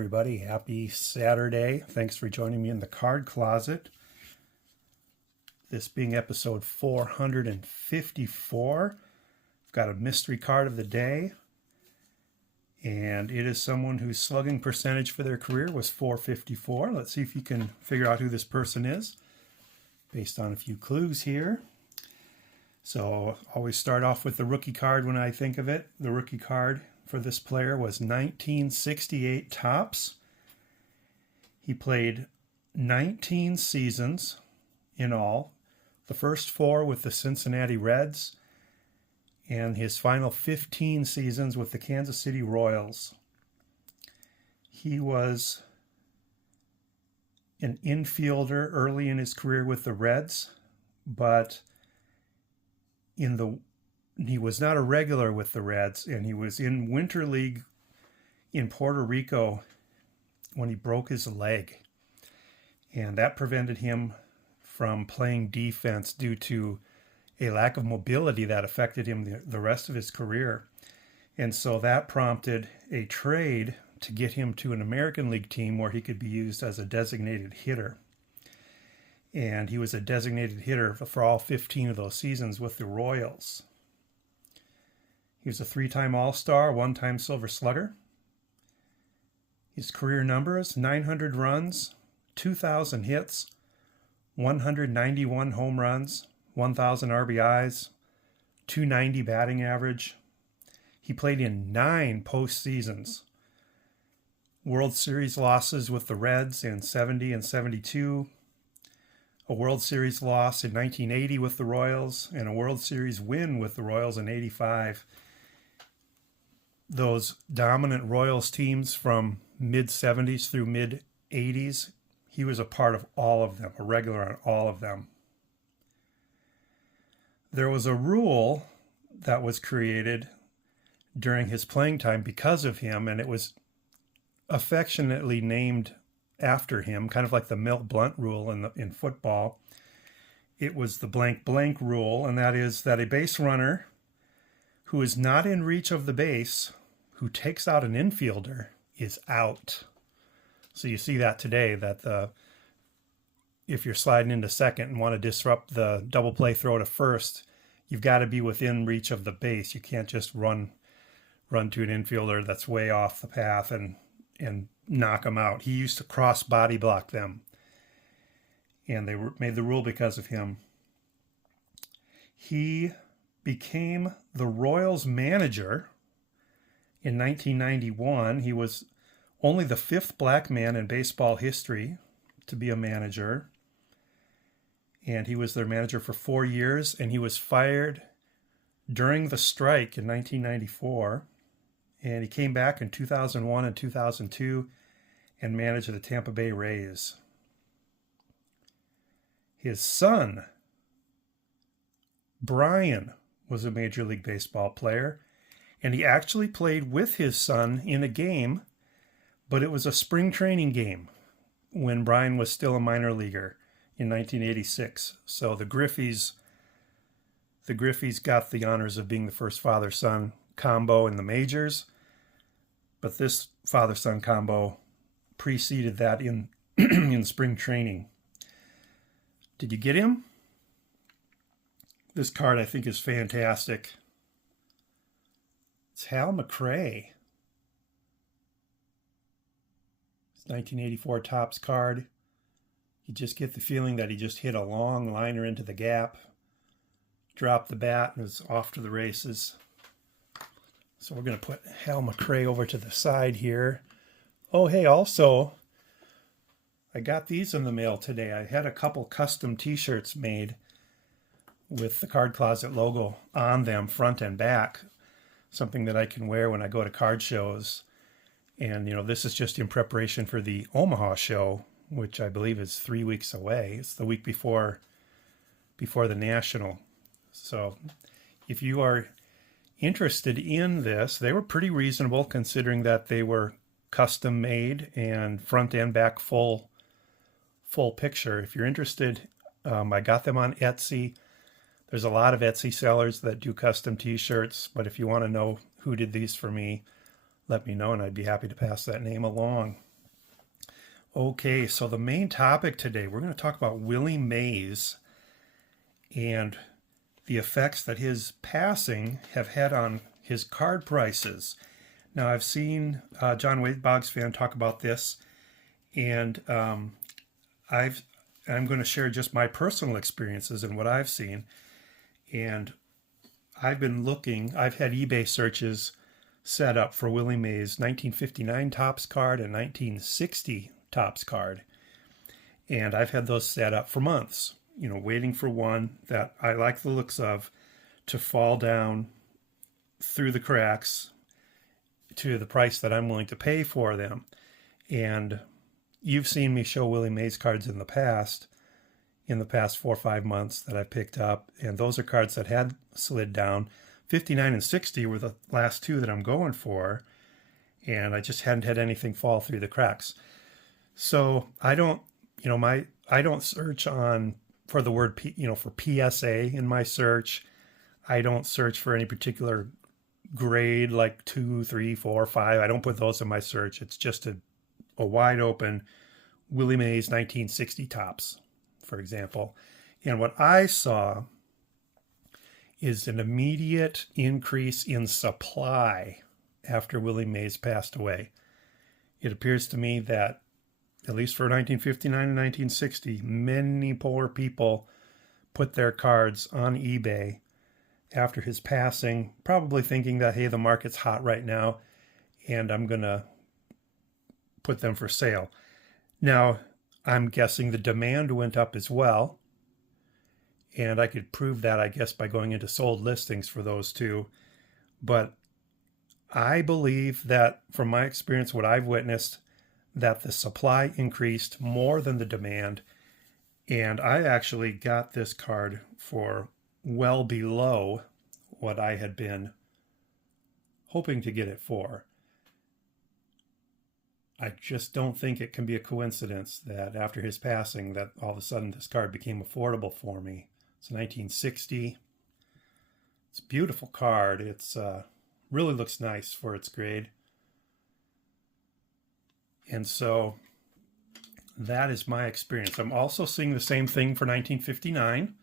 everybody. Happy Saturday. Thanks for joining me in the card closet. This being episode 454. I've got a mystery card of the day. And it is someone whose slugging percentage for their career was 454. Let's see if you can figure out who this person is based on a few clues here. So always start off with the rookie card when I think of it. The rookie card for this player was 1968 Topps. He played 19 seasons in all, the first 4 with the Cincinnati Reds, and his final 15 seasons with the Kansas City Royals. He was an infielder early in his career with the Reds, but he was not a regular with the Reds, and he was in Winter League in Puerto Rico when he broke his leg. And that prevented him from playing defense due to a lack of mobility that affected him the rest of his career. And so that prompted a trade to get him to an American League team where he could be used as a designated hitter. And he was a designated hitter for all 15 of those seasons with the Royals. He was a 3-time All-Star, 1-time Silver Slugger. His career numbers: 900 runs, 2,000 hits, 191 home runs, 1,000 RBIs, 290 batting average. He played in 9 postseasons. World Series losses with the Reds in 70 and 72. A World Series loss in 1980 with the Royals, and a World Series win with the Royals in 85. Those dominant Royals teams from mid-70s through mid-80s, he was a part of all of them, a regular on all of them. There was a rule that was created during his playing time because of him, and it was affectionately named after him, kind of like the Milt Blunt rule in football. It was the blank blank rule, and that is that a base runner who is not in reach of the base, who takes out an infielder, is out. So you see that today, that if you're sliding into second and want to disrupt the double play throw to first, you've got to be within reach of the base. You can't just run to an infielder that's way off the path and knock them out. He used to cross body block them, and they made the rule because of him. He became the Royals manager in 1991. He was only the 5th black man in baseball history to be a manager, and he was their manager for 4 years, and he was fired during the strike in 1994, and he came back in 2001 and 2002 and managed the Tampa Bay Rays. His son, Brian, was a Major League Baseball player, and he actually played with his son in a game, but it was a spring training game when Brian was still a minor leaguer in 1986. So the Griffeys got the honors of being the first father-son combo in the majors, but this father-son combo preceded that in in spring training. Did you get him? This card I think is fantastic. It's Hal McRae. It's 1984 Topps card. You just get the feeling that he just hit a long liner into the gap, dropped the bat, and was off to the races. So we're going to put Hal McRae over to the side here. Oh, hey, also, I got these in the mail today. I had a couple custom t-shirts made with the Card Closet logo on them, front and back. Something that I can wear when I go to card shows. And, this is just in preparation for the Omaha show, which I believe is 3 weeks away. It's the week before the National. So if you are interested in this, they were pretty reasonable considering that they were custom made and front and back full picture. If you're interested, I got them on Etsy. There's a lot of Etsy sellers that do custom t-shirts, but if you want to know who did these for me, let me know and I'd be happy to pass that name along. Okay, so the main topic today, we're going to talk about Willie Mays and the effects that his passing have had on his card prices. Now, I've seen John Wade Boggs fan talk about this, and I'm going to share just my personal experiences and what I've seen. And I've been looking, I've had eBay searches set up for Willie Mays' 1959 Topps card and 1960 Topps card. And I've had those set up for months, waiting for one that I like the looks of to fall down through the cracks to the price that I'm willing to pay for them. And you've seen me show Willie Mays cards in the past 4 or 5 months that I picked up, and those are cards that had slid down. 59 and 60 were the last two that I'm going for, and I just hadn't had anything fall through the cracks. So I don't search on for the word for PSA in my search. I don't search for any particular grade like 2, 3, 4, 5. I don't put those in my search. It's just a wide open Willie Mays 1960 Topps, for example. And what I saw is an immediate increase in supply after Willie Mays passed away. It appears to me that, at least for 1959 and 1960, many poor people put their cards on eBay after his passing, probably thinking that, hey, the market's hot right now, and I'm going to put them for sale. Now, I'm guessing the demand went up as well, and I could prove that, I guess, by going into sold listings for those two. But I believe that, from my experience, what I've witnessed, that the supply increased more than the demand, and I actually got this card for well below what I had been hoping to get it for. I just don't think it can be a coincidence that after his passing that all of a sudden this card became affordable for me. It's a 1960. It's a beautiful card. It's really looks nice for its grade. And so that is my experience. I'm also seeing the same thing for 1959.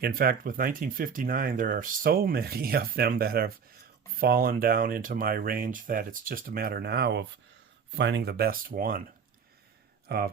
In fact, with 1959, there are so many of them that have fallen down into my range that it's just a matter now of finding the best one.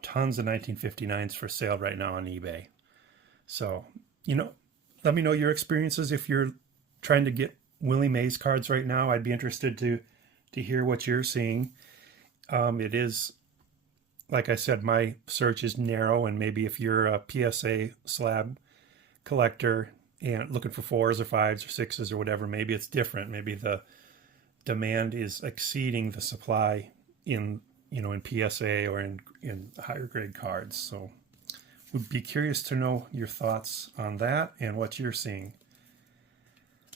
Tons of 1959s for sale right now on eBay. So, let me know your experiences. If you're trying to get Willie Mays cards right now, I'd be interested to hear what you're seeing. It is, like I said, my search is narrow, and maybe if you're a PSA slab collector and looking for 4s or 5s or 6s or whatever, maybe it's different. Maybe the demand is exceeding the supply in PSA or in higher grade cards. So would be curious to know your thoughts on that and what you're seeing.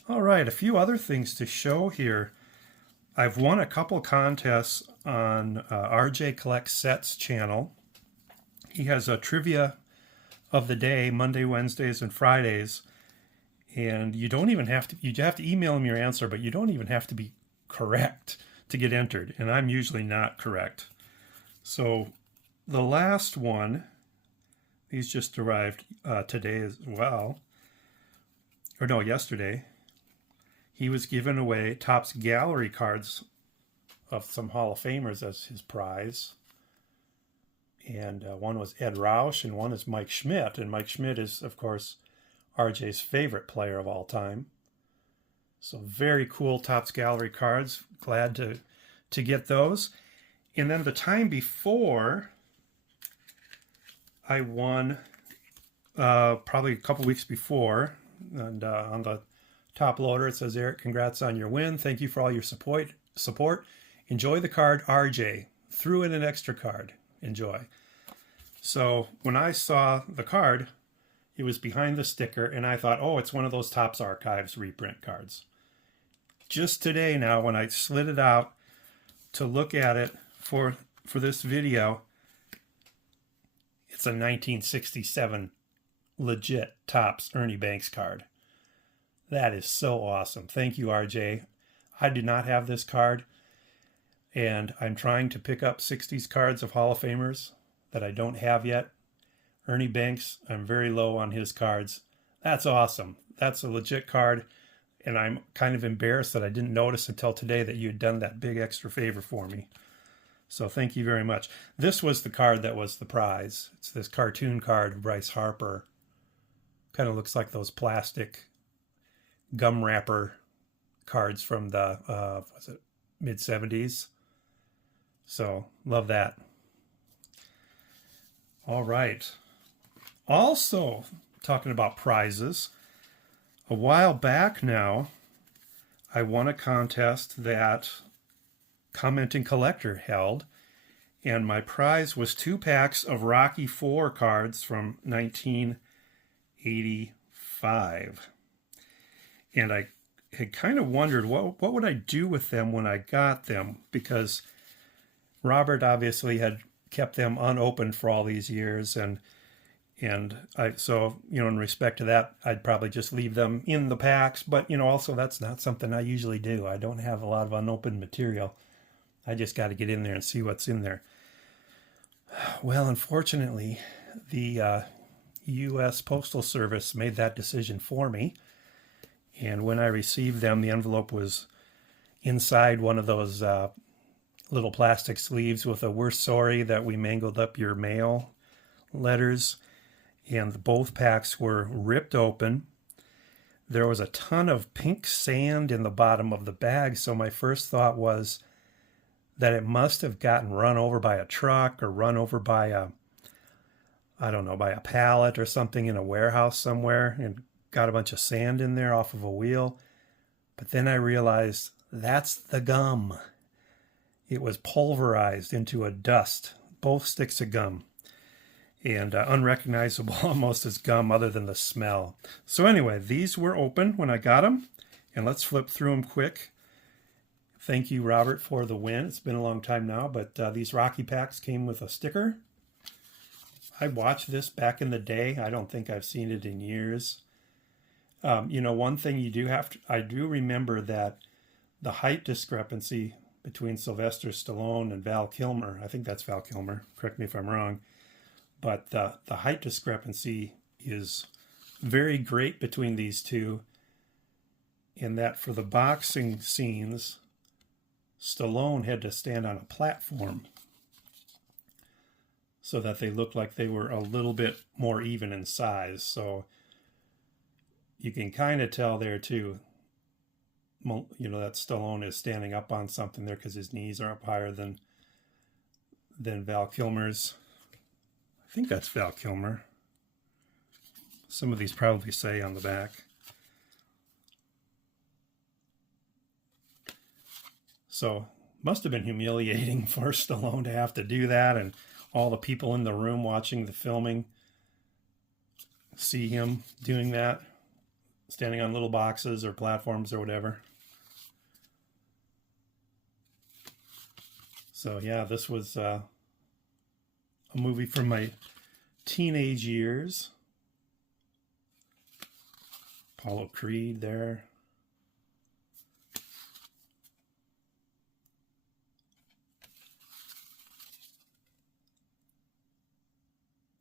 All right, a few other things to show here. I've won a couple contests on RJ Collects Sets channel. He has a trivia of the day, Monday, Wednesdays, and Fridays. And you have to email him your answer, but you don't even have to be correct to get entered. And I'm usually not correct. So the last one, these just arrived today as well. Or no, yesterday. He was giving away Topps gallery cards of some Hall of Famers as his prize. And one was Ed Rausch and one is Mike Schmidt. And Mike Schmidt is, of course, RJ's favorite player of all time. So very cool Topps gallery cards. Glad to get those. And then the time before, I won probably a couple weeks before. And on the top loader, it says, Eric, congrats on your win. Thank you for all your support. Enjoy the card, RJ. Threw in an extra card. Enjoy. So when I saw the card, it was behind the sticker, and I thought, oh, it's one of those Topps Archives reprint cards. Just today now, when I slid it out to look at it for this video, it's a 1967 legit Topps Ernie Banks card. That is so awesome. Thank you, RJ. I do not have this card, And I'm trying to pick up 60s cards of Hall of Famers that I don't have yet. Ernie Banks, I'm very low on his cards. That's awesome. That's a legit card. And I'm kind of embarrassed that I didn't notice until today that you had done that big extra favor for me. So thank you very much. This was the card that was the prize. It's this cartoon card of Bryce Harper. Kind of looks like those plastic gum wrapper cards from the was it mid-70s. So love that. All right. Also, talking about prizes, a while back now, I won a contest that Commenting Collector held, and my prize was 2 packs of Rocky IV cards from 1985. And I had kind of wondered what would I do with them when I got them, because Robert obviously had kept them unopened for all these years, and so in respect to that, I'd probably just leave them in the packs. But also that's not something I usually do. I don't have a lot of unopened material. I just got to get in there and see what's in there. Well, unfortunately, the U.S. Postal Service made that decision for me. And when I received them, the envelope was inside one of those little plastic sleeves with a "We're sorry that we mangled up your mail" letters. And both packs were ripped open. There was a ton of pink sand in the bottom of the bag. So my first thought was that it must have gotten run over by a truck or run over by by a pallet or something in a warehouse somewhere and got a bunch of sand in there off of a wheel. But then I realized that's the gum. It was pulverized into a dust, both sticks of gum, and unrecognizable almost as gum other than the smell. So anyway, these were open when I got them, and let's flip through them quick. Thank you, Robert, for the win. It's been a long time now, but these Rocky packs came with a sticker. I watched this back in the day. I don't think I've seen it in years. One thing you do have to, I do remember that the height discrepancy between Sylvester Stallone and Val Kilmer, I think that's Val Kilmer, correct me if I'm wrong, but the height discrepancy is very great between these two, in that for the boxing scenes, Stallone had to stand on a platform so that they looked like they were a little bit more even in size. So you can kind of tell there too, that Stallone is standing up on something there because his knees are up higher than Val Kilmer's. I think that's Val Kilmer. Some of these probably say on the back. So must have been humiliating for Stallone to have to do that, and all the people in the room watching the filming see him doing that, standing on little boxes or platforms or whatever. So yeah, this was a movie from my teenage years. Apollo Creed there.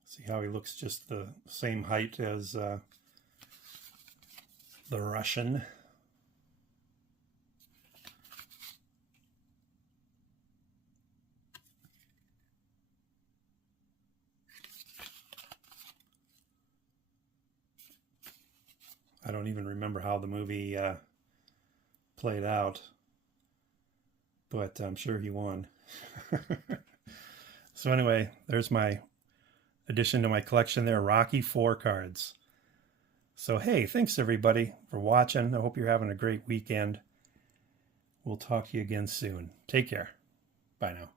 See how he looks just the same height as the Russian. I don't even remember how the movie played out, but I'm sure he won. So anyway, there's my addition to my collection there, Rocky IV cards. So hey, thanks everybody for watching. I hope you're having a great weekend. We'll talk to you again soon. Take care. Bye now.